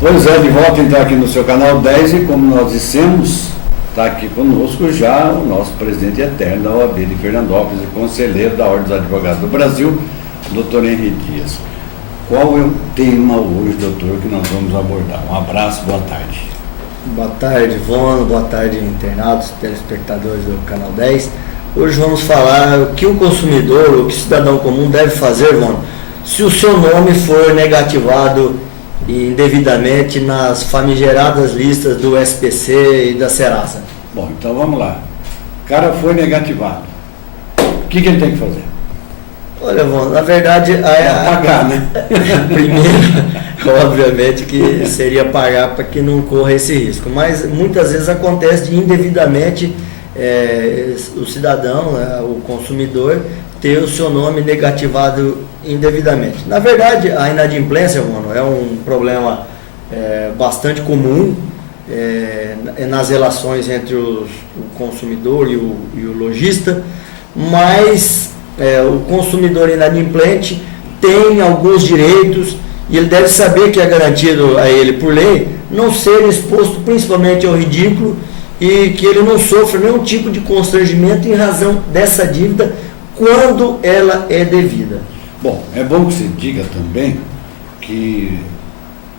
Pois é, de volta então aqui no seu canal 10 e como nós dissemos, está aqui conosco já o nosso presidente eterno da OAB de Fernandópolis e conselheiro da Ordem dos Advogados do Brasil, doutor Henrique Dias. Qual é o tema hoje, doutor, que nós vamos abordar? Um abraço, boa tarde. Boa tarde, Ivone, boa tarde, internautas, telespectadores do canal 10. Hoje vamos falar o que o consumidor, o que o cidadão comum deve fazer, Ivone, se o seu nome for negativado indevidamente nas famigeradas listas do SPC e da Serasa. Bom, então vamos lá. O cara foi negativado. O que ele tem que fazer? Olha, Ivone, na verdade... pagar, né? Primeiro, obviamente que seria pagar para que não corra esse risco. Mas muitas vezes acontece de indevidamente o cidadão, o consumidor, ter o seu nome negativado indevidamente. Na verdade, a inadimplência, mano, é um problema bastante comum nas relações entre o consumidor e o lojista, mas o consumidor inadimplente tem alguns direitos e ele deve saber que é garantido a ele por lei não ser exposto principalmente ao ridículo e que ele não sofra nenhum tipo de constrangimento em razão dessa dívida quando ela é devida. Bom, é bom que se diga também que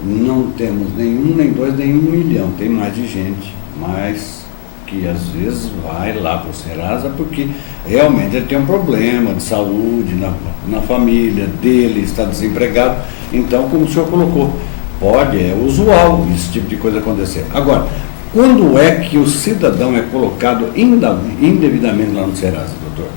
não temos nenhum, nem dois, nem 1 milhão. Tem mais de gente, mas que às vezes vai lá para o Serasa porque realmente ele tem um problema de saúde na família dele, está desempregado. Então, como o senhor colocou, é usual esse tipo de coisa acontecer. Agora, quando é que o cidadão é colocado indevidamente lá no Serasa, doutor?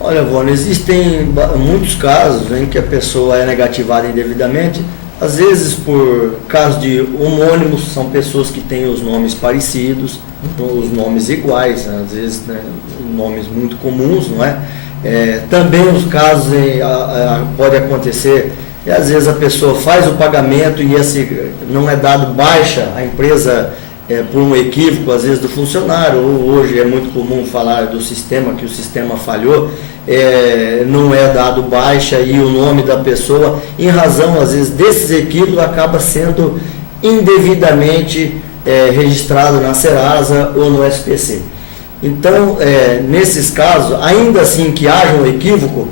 Olha, Ivone, existem muitos casos em que a pessoa é negativada indevidamente, às vezes por casos de homônimos, são pessoas que têm os nomes parecidos, os nomes iguais, às vezes nomes muito comuns, não é? Também os casos pode acontecer, e às vezes a pessoa faz o pagamento e não é dado baixa à empresa por um equívoco, às vezes, do funcionário, ou hoje é muito comum falar do sistema, que o sistema falhou, não é dado baixa e o nome da pessoa, em razão, às vezes, desses equívocos, acaba sendo indevidamente registrado na Serasa ou no SPC. Então, nesses casos, ainda assim que haja um equívoco,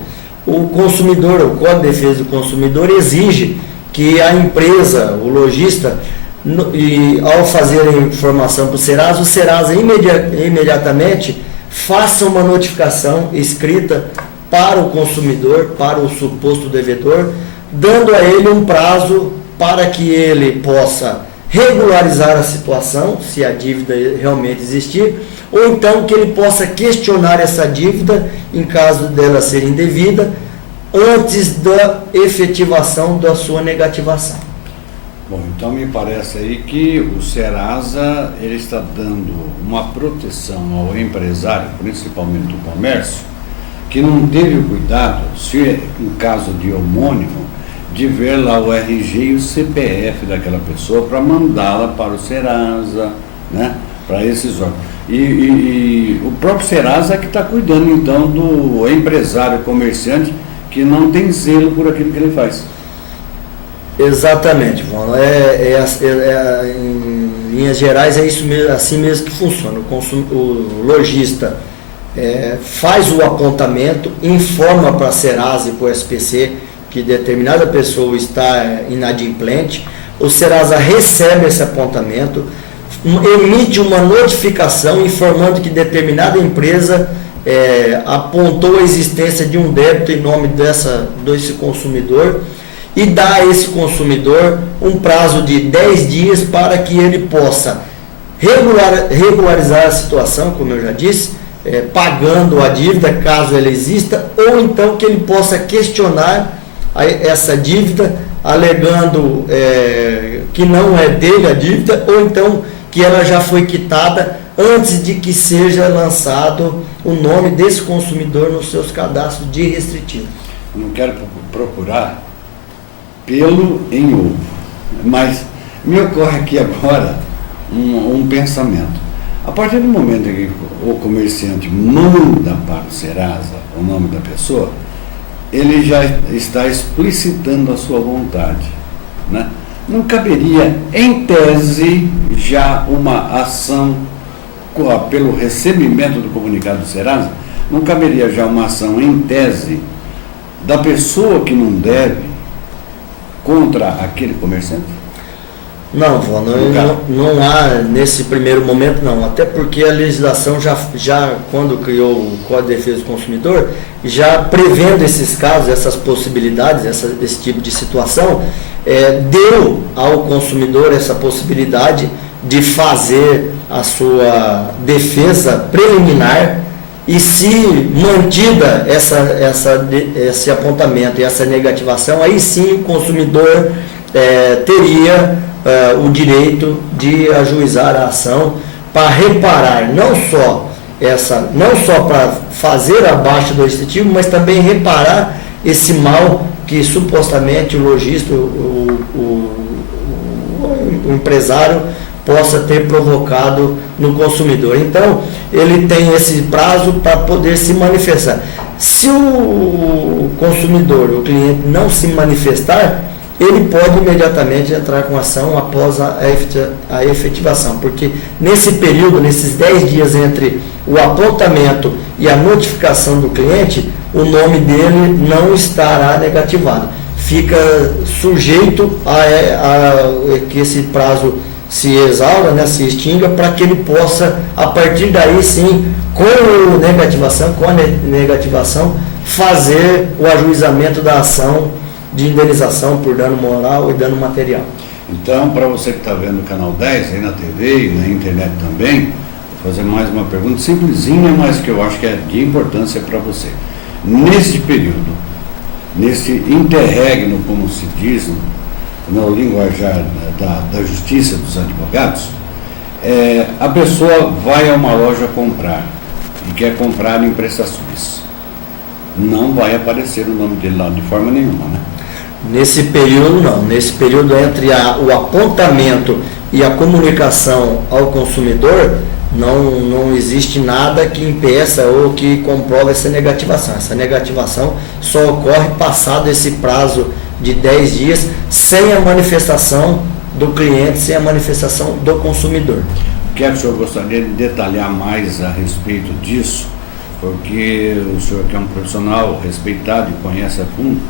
o consumidor, o Código de Defesa do Consumidor exige que a empresa, o lojista, e ao fazer a informação para o Serasa imediatamente faça uma notificação escrita para o consumidor, para o suposto devedor, dando a ele um prazo para que ele possa regularizar a situação, se a dívida realmente existir, ou então que ele possa questionar essa dívida, em caso dela ser indevida, antes da efetivação da sua negativação. Bom, então me parece aí que o Serasa ele está dando uma proteção ao empresário, principalmente do comércio, que não teve o cuidado, se em caso de homônimo, de ver lá o RG e o CPF daquela pessoa para mandá-la para o Serasa, né, para esses órgãos. E o próprio Serasa é que está cuidando então do empresário comerciante que não tem zelo por aquilo que ele faz. Exatamente, Ivone. Em linhas gerais é isso mesmo, assim mesmo que funciona. O lojista faz o apontamento, informa para a Serasa e para o SPC que determinada pessoa está inadimplente, o Serasa recebe esse apontamento, emite uma notificação informando que determinada empresa apontou a existência de um débito em nome desse consumidor, e dá a esse consumidor um prazo de 10 dias para que ele possa regularizar a situação, como eu já disse, pagando a dívida, caso ela exista, ou então que ele possa questionar essa dívida, alegando que não é dele a dívida, ou então que ela já foi quitada antes de que seja lançado o nome desse consumidor nos seus cadastros de restritivo. Não quero procurar pelo em ovo, mas me ocorre aqui agora um pensamento. A partir do momento em que o comerciante manda para o Serasa o nome da pessoa, ele já está explicitando a sua vontade, né? não caberia, em tese, já uma ação pelo recebimento do comunicado do Serasa? Não caberia já uma ação, em tese, da pessoa que não deve contra aquele comerciante? Não, Vô, não há nesse primeiro momento não, até porque a legislação já quando criou o Código de Defesa do Consumidor, já prevendo esses casos, essas possibilidades, esse tipo de situação, deu ao consumidor essa possibilidade de fazer a sua defesa preliminar e, se mantida esse apontamento e essa negativação, aí sim o consumidor teria o direito de ajuizar a ação para reparar não só para fazer a baixa do restritivo, mas também reparar esse mal que supostamente o lojista, o empresário possa ter provocado no consumidor. Então, ele tem esse prazo para poder se manifestar. Se o consumidor, o cliente, não se manifestar, ele pode imediatamente entrar com ação após a efetivação, porque nesse período, nesses 10 dias entre o apontamento e a notificação do cliente, o nome dele não estará negativado. Fica sujeito a que esse prazo se exaura, né, se extinga, para que ele possa, a partir daí sim, com a negativação, fazer o ajuizamento da ação de indenização por dano moral e dano material. Então, para você que está vendo o Canal 10, aí na TV e na internet também, vou fazer mais uma pergunta simplesinha, mas que eu acho que é de importância para você. Nesse período, nesse interregno, como se diz no linguajar da justiça dos advogados, a pessoa vai a uma loja comprar e quer comprar em prestações. Não vai aparecer o nome dele lá de forma nenhuma, né? Nesse período não, nesse período entre o apontamento e a comunicação ao consumidor, não existe nada que impeça ou que comprove essa negativação. Essa negativação só ocorre passado esse prazo de 10 dias, sem a manifestação do cliente, sem a manifestação do consumidor. O que o senhor gostaria de detalhar mais a respeito disso? Porque o senhor, que é um profissional respeitado e conhece a fundo,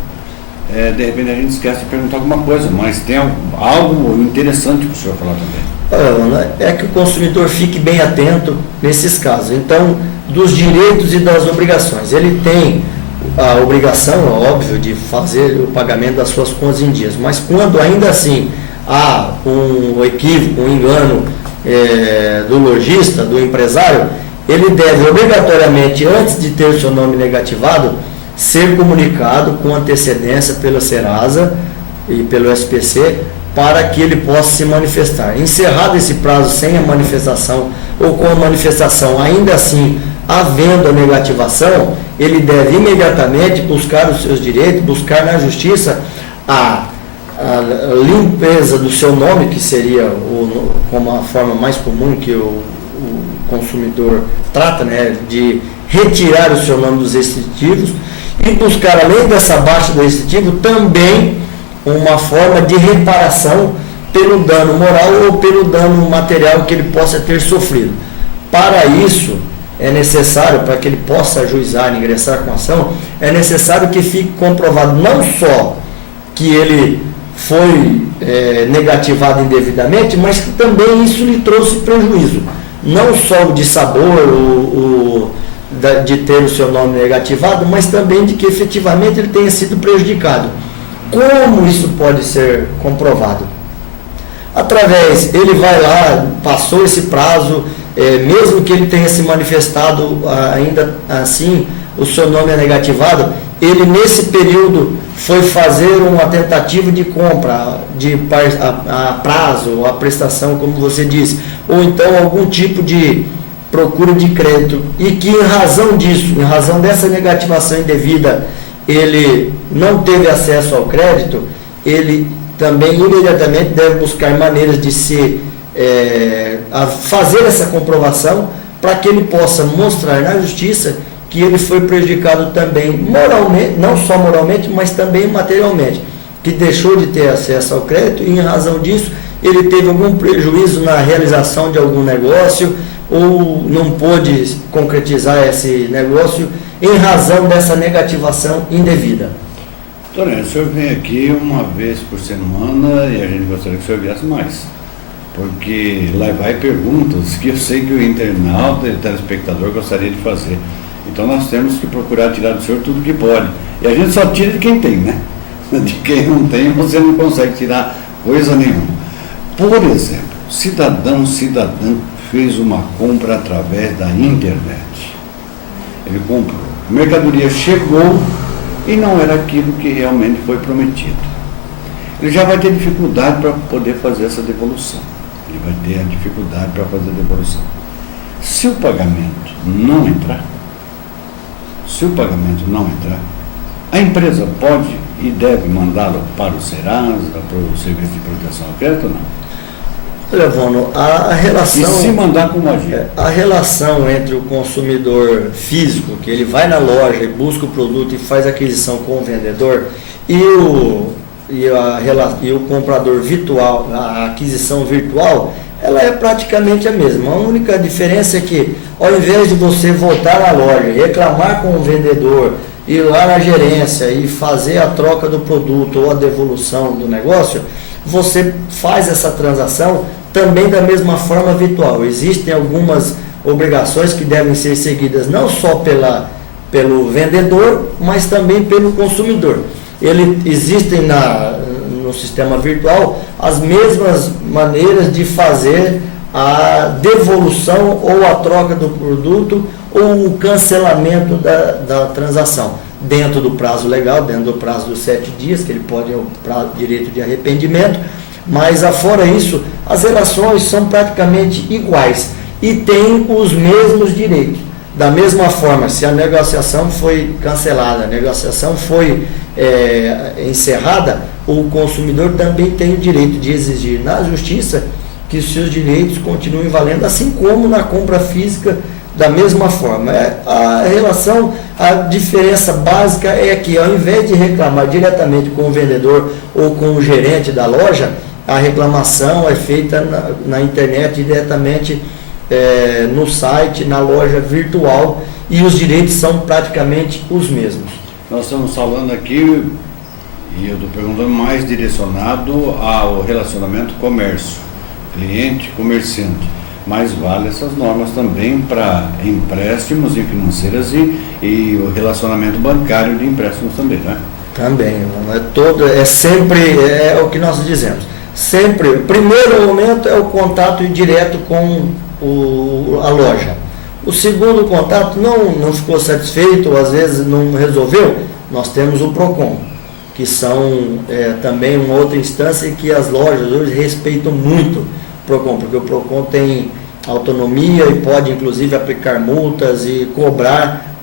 de repente a gente esquece de perguntar alguma coisa, mas tem algo interessante para o senhor falar também. É que o consumidor fique bem atento nesses casos. Então, dos direitos e das obrigações. Ele tem a obrigação, óbvio, de fazer o pagamento das suas contas em dias, mas quando ainda assim há um equívoco, um engano do lojista, do empresário, ele deve obrigatoriamente, antes de ter o seu nome negativado, ser comunicado com antecedência pela Serasa e pelo SPC, para que ele possa se manifestar. Encerrado esse prazo sem a manifestação, ou com a manifestação ainda assim havendo a negativação, ele deve imediatamente buscar os seus direitos, buscar na justiça a limpeza do seu nome, que seria como a forma mais comum que o consumidor trata, né, de retirar o seu nome dos restritivos, e buscar, além dessa baixa do restritivo, também uma forma de reparação pelo dano moral ou pelo dano material que ele possa ter sofrido. Para isso, é necessário, para que ele possa ajuizar, ingressar com ação, é necessário que fique comprovado não só que ele foi negativado indevidamente, mas que também isso lhe trouxe prejuízo. Não só o dissabor, de ter o seu nome negativado, mas também de que efetivamente ele tenha sido prejudicado. Como isso pode ser comprovado? Ele vai lá, passou esse prazo, mesmo que ele tenha se manifestado ainda assim, o seu nome é negativado, ele nesse período foi fazer uma tentativa de compra, a prazo, a prestação, como você disse, ou então algum tipo de procura de crédito, e que em razão disso, em razão dessa negativação indevida, ele não teve acesso ao crédito, ele também imediatamente deve buscar maneiras de fazer essa comprovação, para que ele possa mostrar na justiça que ele foi prejudicado também moralmente, não só moralmente, mas também materialmente. que deixou de ter acesso ao crédito e, em razão disso, ele teve algum prejuízo na realização de algum negócio ou não pôde concretizar esse negócio em razão dessa negativação indevida. Doutor, o senhor vem aqui uma vez por semana e a gente gostaria que o senhor viesse mais, porque lá vai perguntas que eu sei que o internauta e o telespectador gostaria de fazer. Então nós temos que procurar tirar do senhor tudo que pode. E a gente só tira de quem tem, né? De quem não tem, você não consegue tirar coisa nenhuma. Por exemplo, cidadã fez uma compra através da internet. Ele comprou. A mercadoria chegou e não era aquilo que realmente foi prometido. Ele já vai ter dificuldade para poder fazer essa devolução. Ele vai ter a dificuldade para fazer a devolução. Se o pagamento não entrar, a empresa pode e deve mandá-lo para o Serasa, para o Serviço de Proteção ao Crédito ou não? Olha, Vono, a relação... E se mandar, como agir? A relação entre o consumidor físico, que ele vai na loja e busca o produto e faz aquisição com o vendedor, e o comprador virtual, a aquisição virtual, ela é praticamente a mesma. A única diferença é que, ao invés de você voltar na loja e reclamar com o vendedor, ir lá na gerência e fazer a troca do produto ou a devolução do negócio, você faz essa transação também da mesma forma virtual. Existem algumas obrigações que devem ser seguidas não só pelo vendedor, mas também pelo consumidor. Existem no sistema virtual as mesmas maneiras de fazer a devolução ou a troca do produto ou o cancelamento da transação, dentro do prazo legal, dentro do prazo dos 7 dias, que ele pode ter o direito de arrependimento, mas afora isso, as relações são praticamente iguais e têm os mesmos direitos. Da mesma forma, se a negociação foi cancelada, a negociação foi encerrada, o consumidor também tem o direito de exigir na justiça que os seus direitos continuem valendo, assim como na compra física, da mesma forma. A diferença básica é que, ao invés de reclamar diretamente com o vendedor ou com o gerente da loja, a reclamação é feita na internet, diretamente no site, na loja virtual, e os direitos são praticamente os mesmos. Nós estamos falando aqui, e eu estou perguntando mais direcionado ao relacionamento comércio, cliente-comerciante. Mas vale essas normas também para empréstimos em financeiras e o relacionamento bancário de empréstimos também, né? Também, é o que nós dizemos. Sempre, o primeiro momento é o contato direto com a loja. O segundo contato não ficou satisfeito, ou às vezes não resolveu, nós temos o PROCON, que são também uma outra instância que as lojas hoje respeitam muito o PROCON, porque o PROCON tem autonomia e pode inclusive aplicar multas e cobrar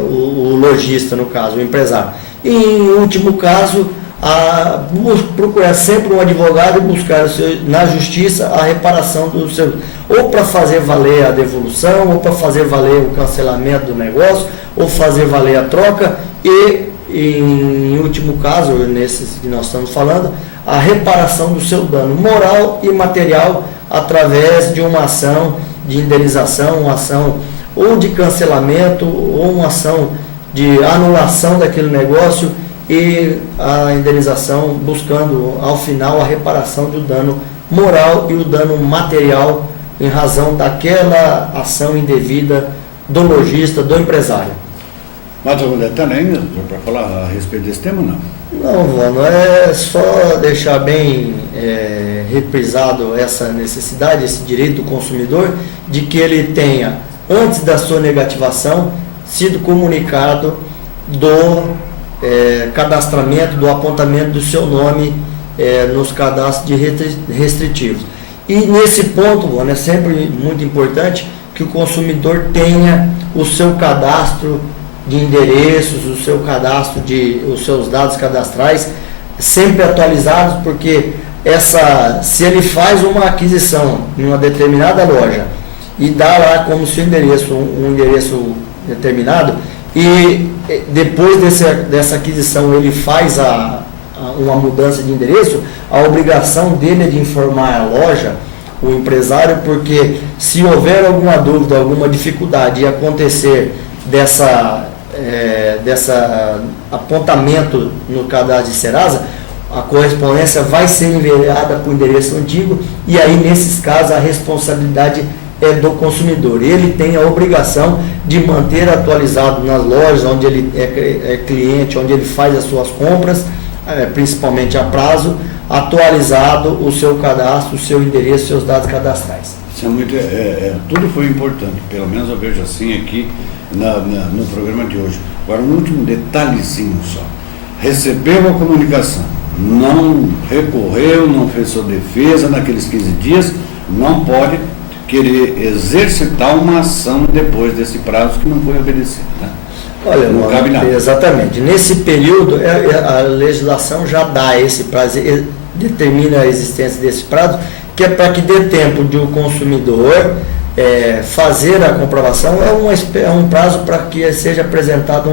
o lojista, no caso, o empresário. E, em último caso, procurar sempre um advogado e buscar na justiça a reparação do seu, ou para fazer valer a devolução, ou para fazer valer o cancelamento do negócio, ou fazer valer a troca e, em último caso, nesses que nós estamos falando, a reparação do seu dano moral e material através de uma ação de indenização, uma ação ou de cancelamento, ou uma ação de anulação daquele negócio, e a indenização buscando, ao final, a reparação do dano moral e o dano material em razão daquela ação indevida do lojista, do empresário. Mais algum detalhe ainda, doutor, para falar a respeito desse tema, não? Não, Vano, é só deixar bem reprisado essa necessidade, esse direito do consumidor, de que ele tenha, antes da sua negativação, sido comunicado do cadastramento, do apontamento do seu nome nos cadastros de restritivos. E nesse ponto, Vano, é sempre muito importante que o consumidor tenha o seu cadastro de endereços, o seu cadastro os seus dados cadastrais sempre atualizados, porque se ele faz uma aquisição em uma determinada loja e dá lá como seu endereço um endereço determinado, e depois dessa aquisição ele faz a uma mudança de endereço, a obrigação dele é de informar a loja, o empresário, porque se houver alguma dúvida, alguma dificuldade e acontecer dessa apontamento no cadastro de Serasa, a correspondência vai ser enviada para o endereço antigo e aí, nesses casos, a responsabilidade é do consumidor. Ele tem a obrigação de manter atualizado nas lojas onde ele é cliente, onde ele faz as suas compras, principalmente a prazo, atualizado o seu cadastro, o seu endereço, seus dados cadastrais. Isso é muito, tudo foi importante, pelo menos eu vejo assim aqui no programa de hoje. Agora, um último detalhezinho só. Recebeu a comunicação, não recorreu, não fez sua defesa naqueles 15 dias, não pode querer exercitar uma ação depois desse prazo que não foi obedecido. Né? Olha, não cabe nada. Exatamente. Nesse período, a legislação já dá esse prazo, determina a existência desse prazo, que é para que dê tempo de o consumidor fazer a comprovação, é um prazo para que seja apresentada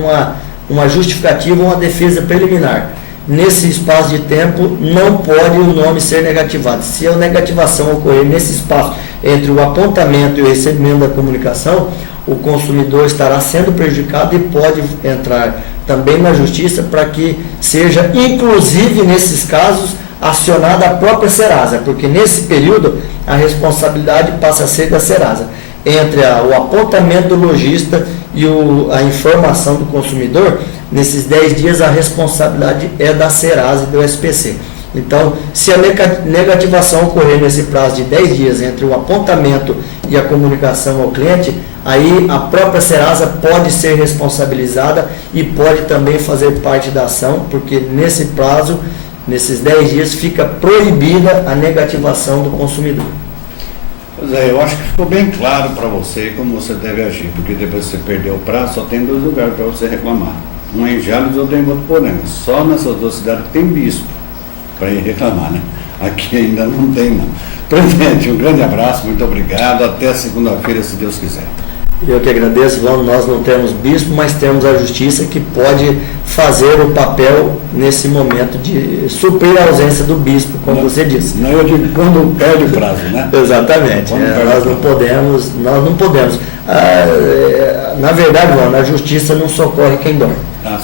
uma justificativa, uma defesa preliminar. Nesse espaço de tempo, não pode o nome ser negativado. Se a negativação ocorrer nesse espaço entre o apontamento e o recebimento da comunicação, o consumidor estará sendo prejudicado e pode entrar também na justiça para que seja, inclusive nesses casos, acionada a própria Serasa, porque nesse período a responsabilidade passa a ser da Serasa. Entre o apontamento do lojista e a informação do consumidor, nesses 10 dias a responsabilidade é da Serasa e do SPC. Então, se a negativação ocorrer nesse prazo de 10 dias entre o apontamento e a comunicação ao cliente, aí a própria Serasa pode ser responsabilizada e pode também fazer parte da ação, porque nesse prazo, nesses 10 dias, fica proibida a negativação do consumidor. Pois é, eu acho que ficou bem claro para você como você deve agir, porque depois que você perdeu o prazo, só tem 2 lugares para você reclamar. Um é em Jales e outro é em Votuporanga. Só nessas 2 cidades que tem bispo para ir reclamar, né? Aqui ainda não tem, não. Presidente, um grande abraço, muito obrigado. Até segunda-feira, se Deus quiser. Eu que agradeço, João. Nós não temos bispo, mas temos a justiça que pode fazer o papel nesse momento de suprir a ausência do bispo, como você disse. Não, eu digo quando perde o prazo, né? Exatamente. Nós não podemos. Na verdade, João, na justiça não socorre quem dorme.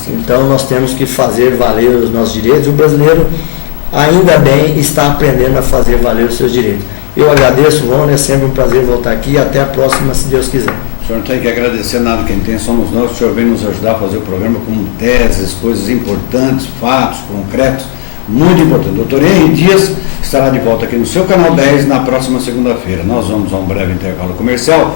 Então nós temos que fazer valer os nossos direitos. O brasileiro, ainda bem, está aprendendo a fazer valer os seus direitos. Eu agradeço, João, é sempre um prazer voltar aqui. Até a próxima, se Deus quiser. O senhor não tem que agradecer nada, quem tem somos nós. O senhor vem nos ajudar a fazer o programa com teses, coisas importantes, fatos, concretos, muito importante. Doutor Henri Dias estará de volta aqui no seu canal 10 na próxima segunda-feira. Nós vamos a um breve intervalo comercial.